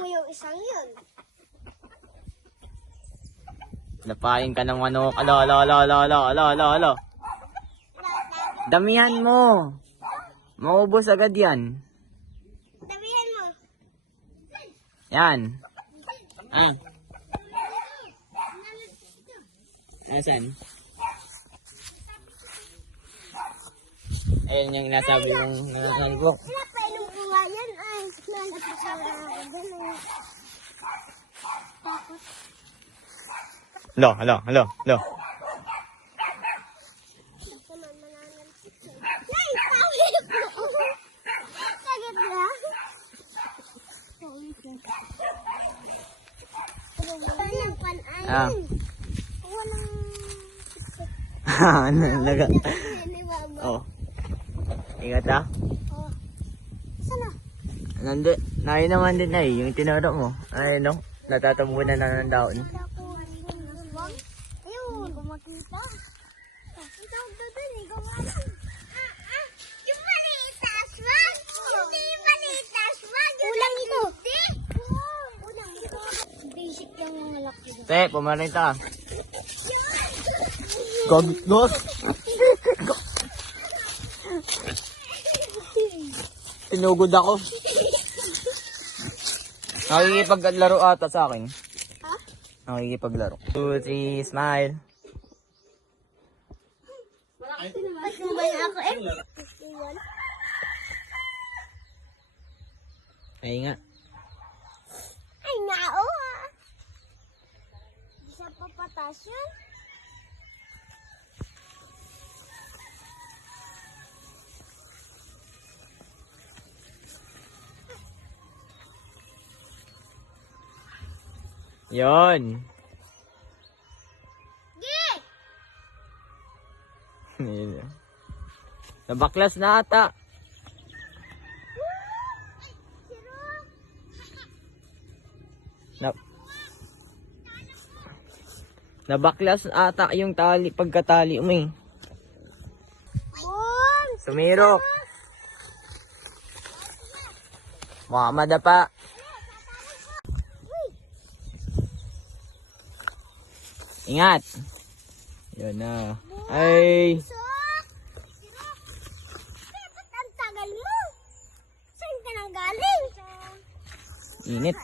mo yung isang yun. Lapain ka ng manok. Alo. Damihan mo. Maubos agad yan. Damihan mo. Yan. Ah. Asan? Ayun yung nasabi mong nasabi ko. Pinapainom ko nga yan. Ay, napasara ako dyan. Hello. Nay, tawid ko. Sagad na. Walang pan-ayin. Ah. Walang... Laga. Ni Mama. Oh. Ingat ha. Oh. Sana? Nandun. Nain naman din ay. Yung tinuro mo. Ay no. Natatabunan na ng daon. Ayun, kung makita. Ang tawag daw dun eh, gumalang. Yung maliit na aswang. Hindi yung maliit na aswang. Ulang ito. Ulang ito. Basic yung mga laki doon. Te, pumarita ka. Gagnos. Tinugod ako. Nakikipaglaro ata sa akin. Ha? Nakikipaglaro. 2, 3, smile. Pagkumbay ako eh. Ay nga. Ay, nao ah. Di siya papatas yun. Yon. Nabaklas na ata. Nabaklas ata yung tali pagkatali mo eh. Boom! Sumirok. Mga madapa. Ingat. Yun na. Ay. Sok! Ba't ang tagal mo? Saan ka nang galing? Init.